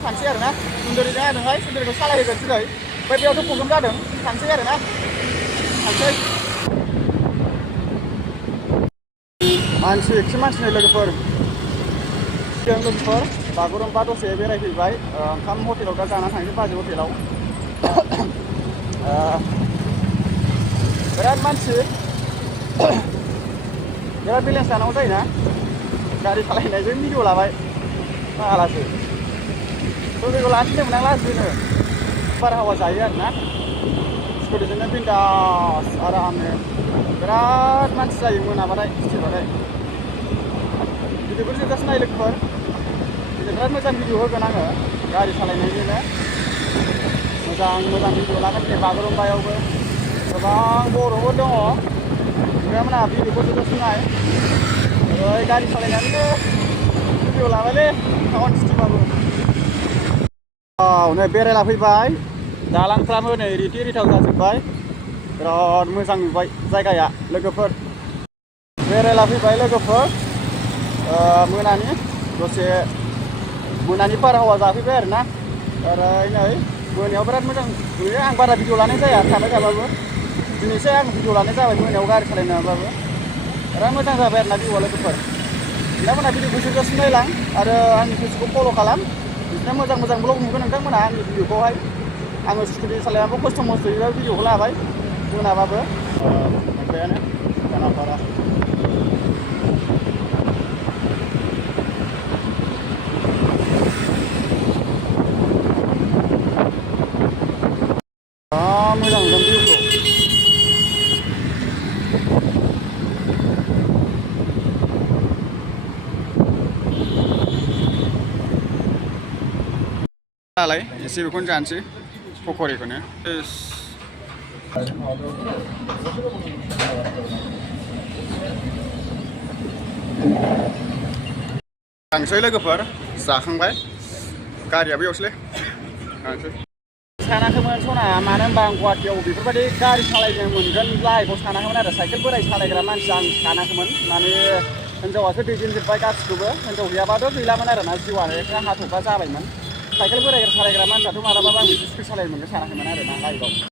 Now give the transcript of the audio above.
थांसै आरो ना सुन्दरिजों आंजोंहाय सुन्दरिखौ सालायहोगोन दिनै ओमफ्राय बेयावथ' प्रग्राम जादों थांसै आरो ना थांसै मानसिनि लोगोफोर बागुरुम्बा दसे बेरायफैबाय ओंखाम हटेलाव दा जाना थांसै बाजै हटेलाव बिराद मानसि बिराद बेलेन्स लानांगौ जायोना गारि सालायनायजों भिडिअ लाबाय आलासि भिडिअ लानो थिनदोंमोन आं लासैनो बारहावा जायो आरो ना स्कुटिजोंनो बिन्दास आरामनो बिराद मानसि जायो मोनाबाथाय सिटिबाथाय भिडिअफोर जोबजासिम नाय लोगोफोर बिराद मोजां भिडिअ होगोन आङो गारि सालायनायनिनो मोजां भिडिअ लागोन दिनै बागुरुम्बायावबो गोबां बर'फोर दङ बिथांमोनहा भिडिअफोर जोबजासिम नाय गारि सालायनानैनो भिडिअ लाबायलै टाउन सिटिबाबो नै बेरायला फैबाय दालांफ्राबो नै रिथि रिथाव जाजोब्बाय बिराद मोजां नुबाय जायगाया लोगोफोर बेरायला फैबाय लोगोफोर मोनानि दसे मोनानि बारहावा जाफैबाय आरो ना नै मोनायाव बिराद मोजां नुयो आं बारा भिडिअ लानाय जाया थाबाय थाबाबो दिनैसो आं भिडिअ लानाय जाबाय मोनायाव गारि सालायनानैबाबो बिराद मोजां जाबाय आरो ना भिडिअआ लोगोफोर नोंथांमोनहा भिडिअखौ जोबजासिम नायलां आरो आंनि पेजखौ फल' खालाम बिदिनो मोजां ब्लग नुगोन नोंथांमोनहा आंनि भिडिअखौहाय आङो स्कुटि सालायनानैबो खस्थ' मस्थ'यैबो भिडिअखौ लाबाय मोनाबाबो ओमफ्रायानो खानापारा मोजां नुदों भिउखौ दालाय एसे बेखौनो जानोसै पकरिखौनो थांसै लोगोफोर जाखांबाय गारिया बेयावसोलै थांसै सानाखैमोन सना मानो होनबा आं गुवाहाटियाव बेफोरबायदि गारि सालायनो मोनगोन लाइफआव सानाखैमोन आरो साइकेल बोराय सालायग्रा मानसि आं सानाखैमोन माने हिनजावासो दैदेनजोब्बाय गासिखौबो हिनजाव गैयाबाथ' गैलामोन आरो ना जिउआनो हाथ'फ्रा जाबायमोन साइकेल बोराय सालायग्रा मानसियाथ' मालाबाबो आं बिदि स्पिड सालायनो मोनगोन सानाखैमोन आरो ना लाइफआव